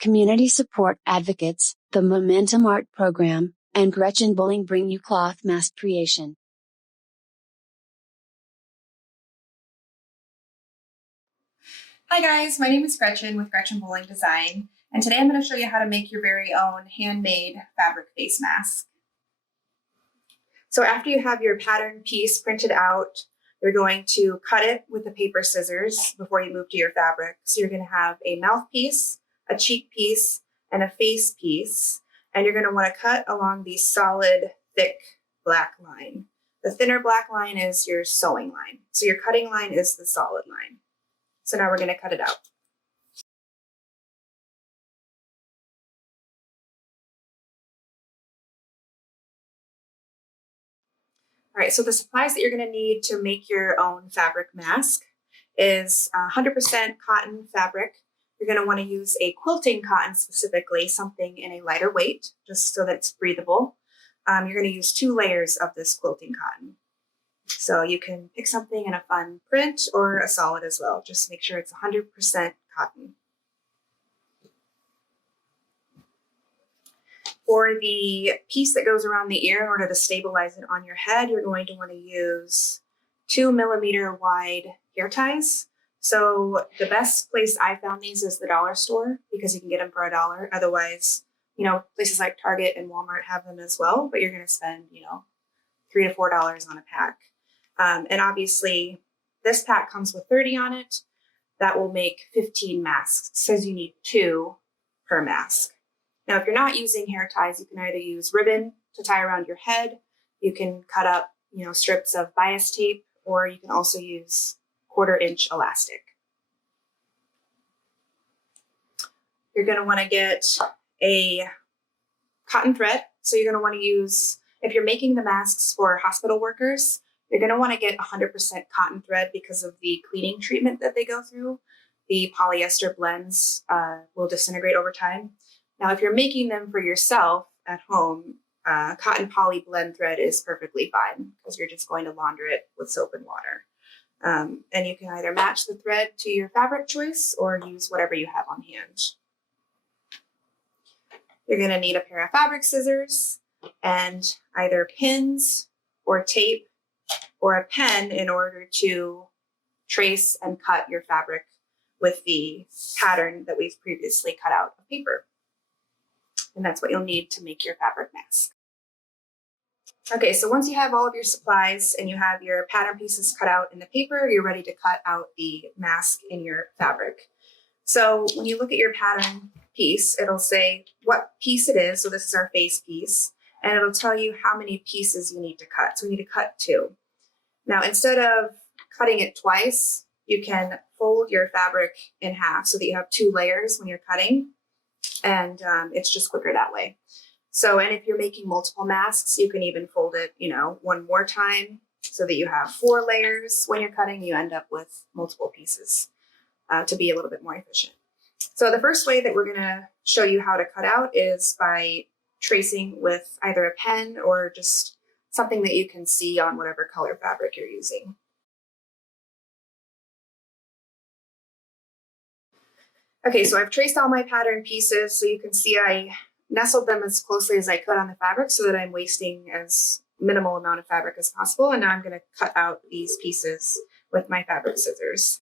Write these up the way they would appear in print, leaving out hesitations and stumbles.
Community support advocates, the Momentum Art Program, and Gretchen Bohling bring you cloth mask creation. Hi guys, my name is Gretchen with Gretchen Bohling Design, and today I'm going to show you how to make your very own handmade fabric face mask. So after you have your pattern piece printed out, you're going to cut it with the paper scissors before you move to your fabric. So you're going to have a mouthpiece, a cheek piece, and a face piece, and you're going to want to cut along the solid, thick black line. The thinner black line is your sewing line. So your cutting line is the solid line. So now we're going to cut it out. All right, so the supplies that you're going to need to make your own fabric mask is 100% cotton fabric. You're going to want to use a quilting cotton specifically, something in a lighter weight, just so that it's breathable. You're going to use 2 layers of this quilting cotton. So you can pick something in a fun print or a solid as well. Just make sure it's 100% cotton. For the piece that goes around the ear, in order to stabilize it on your head, you're going to want to use 2 millimeter wide hair ties. So the best place I found these is the dollar store because you can get them for $1. Otherwise, places like Target and Walmart have them as well, but you're going to spend, $3 to $4 on a pack. And obviously this pack comes with 30 on it. That will make 15 masks. It says you need 2 per mask. Now, if you're not using hair ties, you can either use ribbon to tie around your head. You can cut up, strips of bias tape, or you can also use 1/4 inch elastic. You're going to want to get a cotton thread. So you're going to want to use, if you're making the masks for hospital workers, you're going to want to get 100% cotton thread because of the cleaning treatment that they go through. The polyester blends will disintegrate over time. Now, if you're making them for yourself at home, cotton poly blend thread is perfectly fine because you're just going to launder it with soap and water. And you can either match the thread to your fabric choice or use whatever you have on hand. You're going to need a pair of fabric scissors and either pins or tape or a pen in order to trace and cut your fabric with the pattern that we've previously cut out of paper. And that's what you'll need to make your fabric mask. Okay, so once you have all of your supplies and you have your pattern pieces cut out in the paper, you're ready to cut out the mask in your fabric. So when you look at your pattern piece, it'll say what piece it is. So this is our face piece, and it'll tell you how many pieces you need to cut. So we need to cut 2. Now, instead of cutting it twice, you can fold your fabric in half so that you have 2 layers when you're cutting. And it's just quicker that way. So, and if you're making multiple masks, you can even fold it, 1 more time so that you have 4 layers. When you're cutting, you end up with multiple pieces to be a little bit more efficient. So the first way that we're going to show you how to cut out is by tracing with either a pen or just something that you can see on whatever color fabric you're using. Okay, so I've traced all my pattern pieces, so you can see I nestled them as closely as I could on the fabric so that I'm wasting as minimal amount of fabric as possible. And now I'm going to cut out these pieces with my fabric scissors.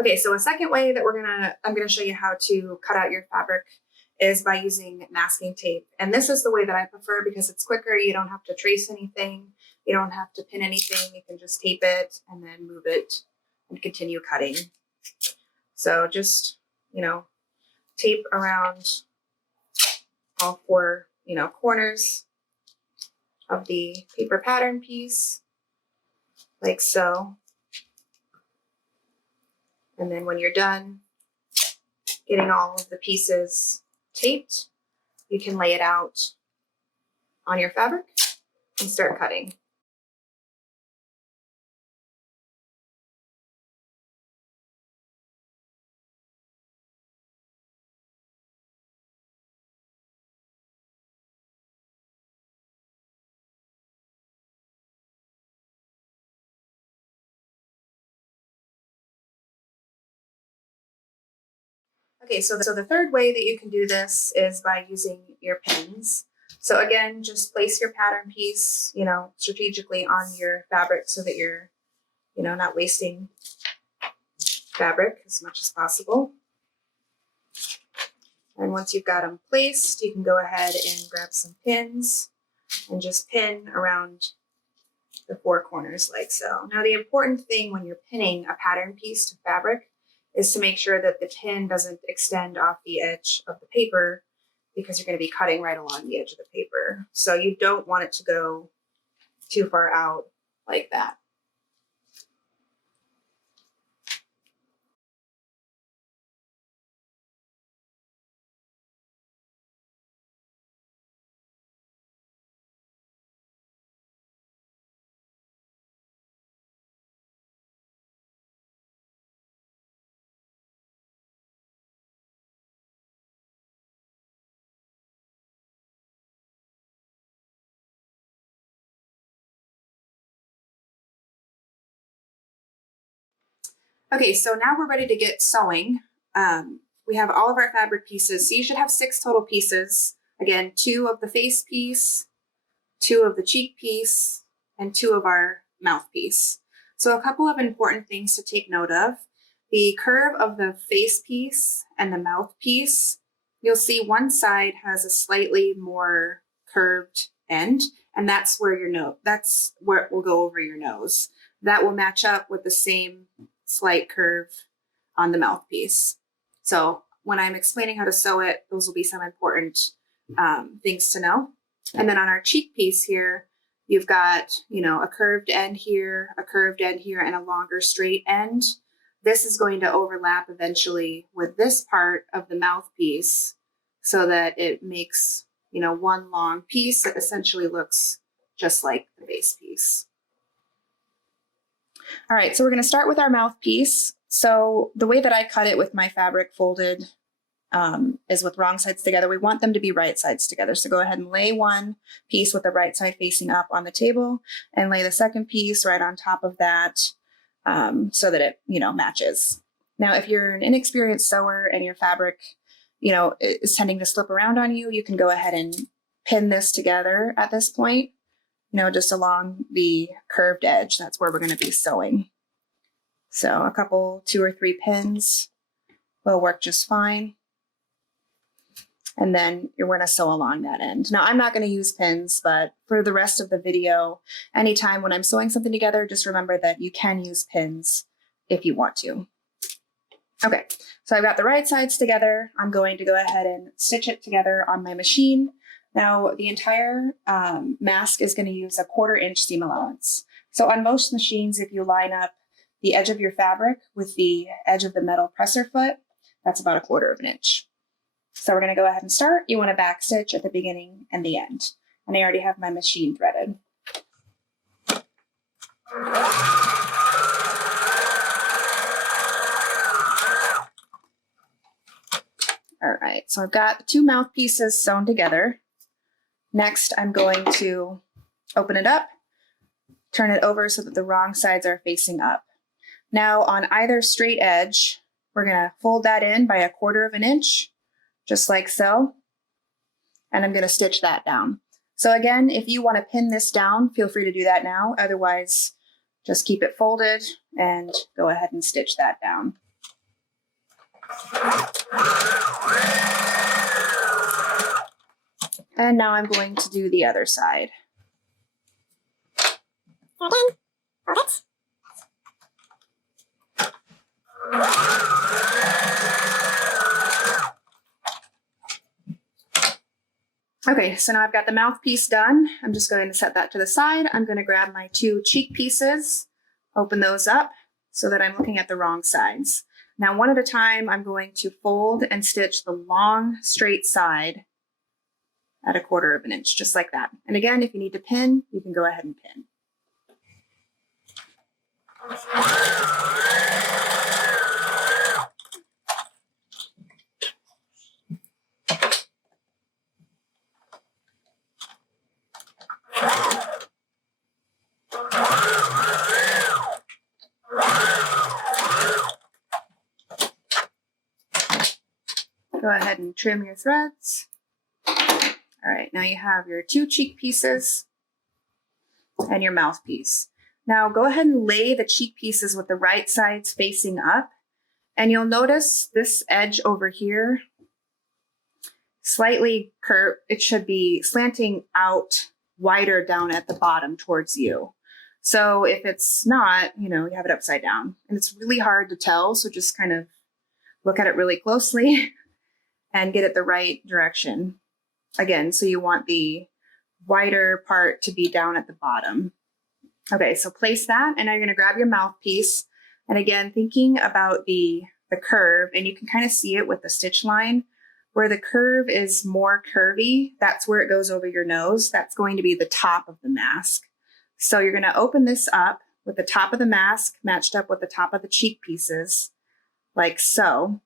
Okay, so a second way that I'm gonna show you how to cut out your fabric is by using masking tape. And this is the way that I prefer because it's quicker. You don't have to trace anything. You don't have to pin anything. You can just tape it and then move it and continue cutting. So just, tape around all 4, corners of the paper pattern piece, like so. And then when you're done getting all of the pieces taped, you can lay it out on your fabric and start cutting. Okay, so the third way that you can do this is by using your pins. So again, just place your pattern piece, strategically on your fabric so that you're, not wasting fabric as much as possible. And once you've got them placed, you can go ahead and grab some pins and just pin around the four corners like so. Now, the important thing when you're pinning a pattern piece to fabric is to make sure that the pin doesn't extend off the edge of the paper, because you're going to be cutting right along the edge of the paper. So you don't want it to go too far out like that. Okay, so now we're ready to get sewing. We have all of our fabric pieces. So you should have 6 total pieces. Again, 2 of the face piece, 2 of the cheek piece, and 2 of our mouth piece. So a couple of important things to take note of. The curve of the face piece and the mouth piece, you'll see one side has a slightly more curved end, and that's where it will go over your nose. That will match up with the same slight curve on the mouthpiece. So when I'm explaining how to sew it, those will be some important things to know. And then on our cheek piece here, you've got, a curved end here, a curved end here, and a longer straight end. This is going to overlap eventually with this part of the mouthpiece so that it makes, one long piece that essentially looks just like the base piece. All right, so we're going to start with our mouthpiece. So the way that I cut it with my fabric folded is with wrong sides together. We want them to be right sides together. So go ahead and lay one piece with the right side facing up on the table and lay the second piece right on top of that so that it, matches. Now, if you're an inexperienced sewer and your fabric, is tending to slip around on you, you can go ahead and pin this together at this point. Just along the curved edge. That's where we're going to be sewing. So a couple, 2 or 3 pins will work just fine. And then you're going to sew along that end. Now, I'm not going to use pins, but for the rest of the video, anytime when I'm sewing something together, just remember that you can use pins if you want to. Okay, so I've got the right sides together. I'm going to go ahead and stitch it together on my machine. Now, the entire mask is going to use a 1/4 inch seam allowance. So on most machines, if you line up the edge of your fabric with the edge of the metal presser foot, that's about a 1/4 inch. So we're going to go ahead and start. You want to back stitch at the beginning and the end. And I already have my machine threaded. All right, so I've got the 2 mouth pieces sewn together. Next, I'm going to open it up, turn it over so that the wrong sides are facing up. Now on either straight edge, we're going to fold that in by a 1/4 inch, just like so. And I'm going to stitch that down. So again, if you want to pin this down, feel free to do that now. Otherwise, just keep it folded and go ahead and stitch that down. And now I'm going to do the other side. Okay, so now I've got the mouthpiece done. I'm just going to set that to the side. I'm going to grab my 2 cheek pieces, open those up so that I'm looking at the wrong sides. Now, one at a time, I'm going to fold and stitch the long straight side at 1/4 inch, just like that. And again, if you need to pin, you can go ahead and pin. Go ahead and trim your threads. All right, now you have your 2 cheek pieces and your mouthpiece. Now go ahead and lay the cheek pieces with the right sides facing up. And you'll notice this edge over here, slightly curved. It should be slanting out wider down at the bottom towards you. So if it's not, you have it upside down. And it's really hard to tell, so just kind of look at it really closely and get it the right direction. Again, so you want the wider part to be down at the bottom. Okay, so place that, and now you're going to grab your mouthpiece. And again, thinking about the curve, and you can kind of see it with the stitch line, where the curve is more curvy, that's where it goes over your nose. That's going to be the top of the mask. So you're going to open this up with the top of the mask matched up with the top of the cheek pieces, like so.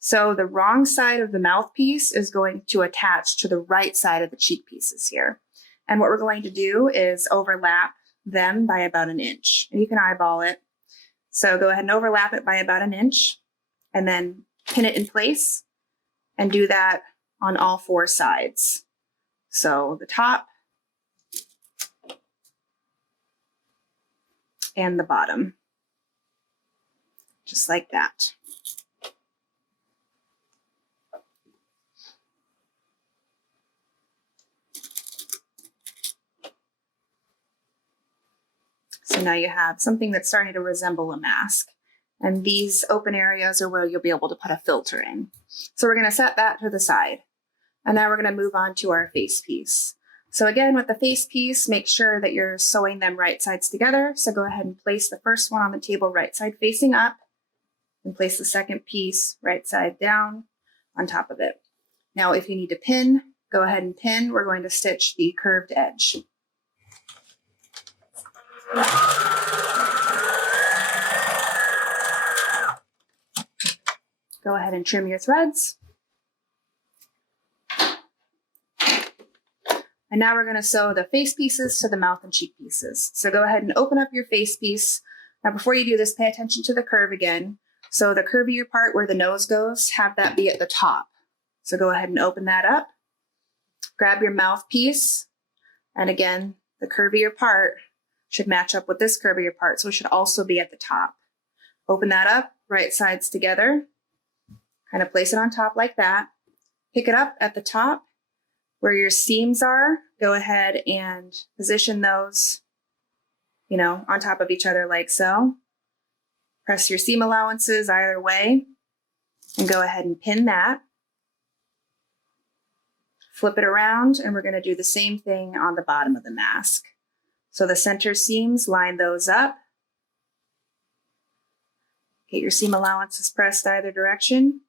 So the wrong side of the mouthpiece is going to attach to the right side of the cheek pieces here. And what we're going to do is overlap them by about 1 inch. And you can eyeball it. So go ahead and overlap it by about 1 inch and then pin it in place and do that on all 4 sides. So the top and the bottom, just like that. So now you have something that's starting to resemble a mask. And these open areas are where you'll be able to put a filter in. So we're going to set that to the side. And now we're going to move on to our face piece. So again, with the face piece, make sure that you're sewing them right sides together. So go ahead and place the first one on the table right side facing up, and place the second piece right side down on top of it. Now, if you need to pin, go ahead and pin. We're going to stitch the curved edge. Go ahead and trim your threads. And now we're going to sew the face pieces to the mouth and cheek pieces. So go ahead and open up your face piece. Now before you do this, pay attention to the curve again. So the curvier part where the nose goes, have that be at the top. So go ahead and open that up. Grab your mouthpiece. And again, the curvier part should match up with this curvier part, so it should also be at the top. Open that up, right sides together. Kind of place it on top like that. Pick it up at the top where your seams are. Go ahead and position those, on top of each other like so. Press your seam allowances either way and go ahead and pin that. Flip it around, and we're going to do the same thing on the bottom of the mask. So the center seams, line those up. Get your seam allowances pressed either direction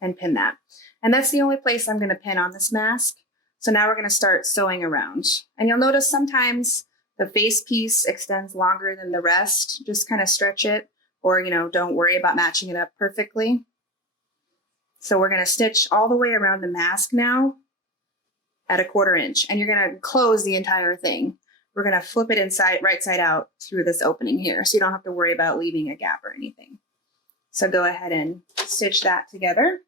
and pin that. And that's the only place I'm going to pin on this mask. So now we're going to start sewing around. And you'll notice sometimes the face piece extends longer than the rest. Just kind of stretch it, or, don't worry about matching it up perfectly. So we're going to stitch all the way around the mask now at 1/4 inch. And you're going to close the entire thing. We're going to flip it inside, right side out through this opening here. So you don't have to worry about leaving a gap or anything. So go ahead and stitch that together.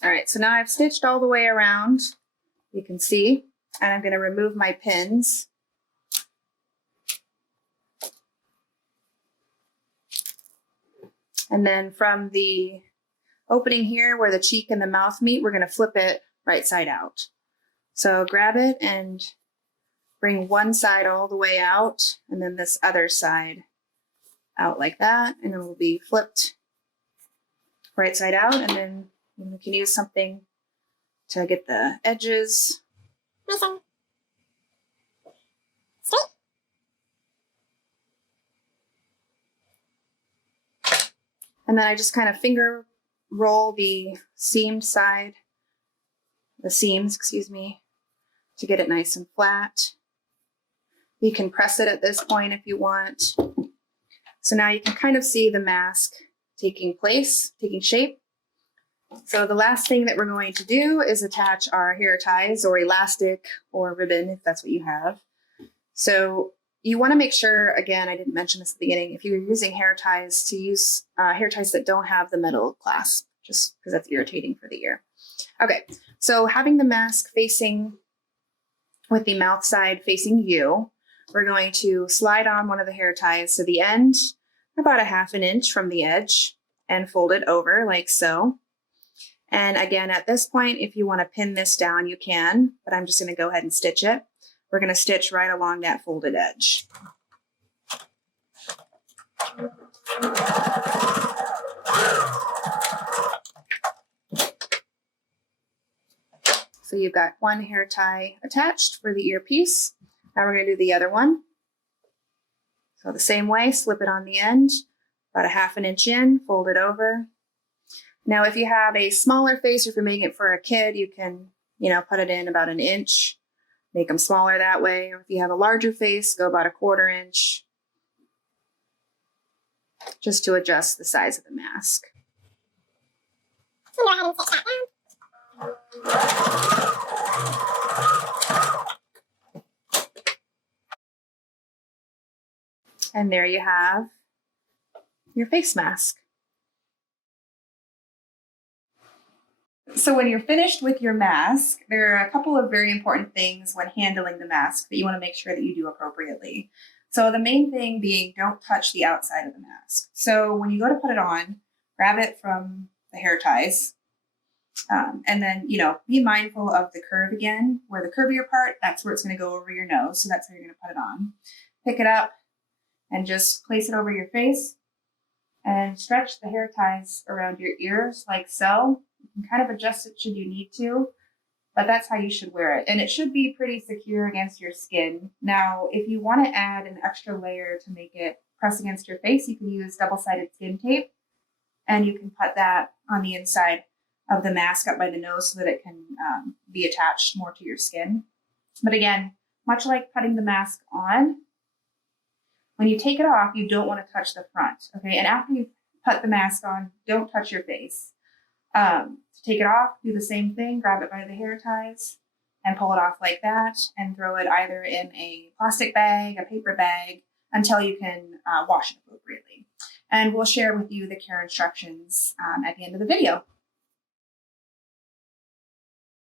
All right, so now I've stitched all the way around you can see. And I'm going to remove my pins. And then from the opening here where the cheek and the mouth meet, we're going to flip it right side out. So grab it and bring one side all the way out, and then this other side out like that, and it will be flipped right side out. And then we can use something to get the edges nice and straight. And then I just kind of finger roll the seams, excuse me, to get it nice and flat. You can press it at this point if you want. So now you can kind of see the mask taking shape. So the last thing that we're going to do is attach our hair ties or elastic or ribbon, if that's what you have. So you want to make sure, again, I didn't mention this at the beginning, if you're using hair ties, to use hair ties that don't have the metal clasp, just because that's irritating for the ear. Okay, so having the mask facing with the mouth side facing you, we're going to slide on one of the hair ties to the end, about a 1/2 inch from the edge, and fold it over like so. And again, at this point, if you want to pin this down, you can, but I'm just going to go ahead and stitch it. We're going to stitch right along that folded edge. So you've got one hair tie attached for the earpiece. Now we're going to do the other one. So the same way, slip it on the end, about a 1/2 inch in, fold it over. Now, if you have a smaller face, or if you're making it for a kid, you can, put it in about 1 inch, make them smaller that way. Or if you have a larger face, go about a 1/4 inch, just to adjust the size of the mask. So go ahead and stitch that down. And there you have your face mask. So when you're finished with your mask, there are a couple of very important things when handling the mask that you want to make sure that you do appropriately. So the main thing being, don't touch the outside of the mask. So when you go to put it on, grab it from the hair ties, and then, be mindful of the curve again. Where the curvier part, that's where it's going to go over your nose. So that's where you're going to put it on. Pick it up and just place it over your face and stretch the hair ties around your ears like so. You can kind of adjust it should you need to, but that's how you should wear it. And it should be pretty secure against your skin. Now, if you want to add an extra layer to make it press against your face, you can use double-sided skin tape, and you can put that on the inside of the mask up by the nose so that it can be attached more to your skin. But again, much like putting the mask on, when you take it off, you don't want to touch the front, okay? And after you put the mask on, don't touch your face. To take it off, do the same thing, grab it by the hair ties and pull it off like that, and throw it either in a plastic bag, a paper bag, until you can wash it appropriately. And we'll share with you the care instructions at the end of the video.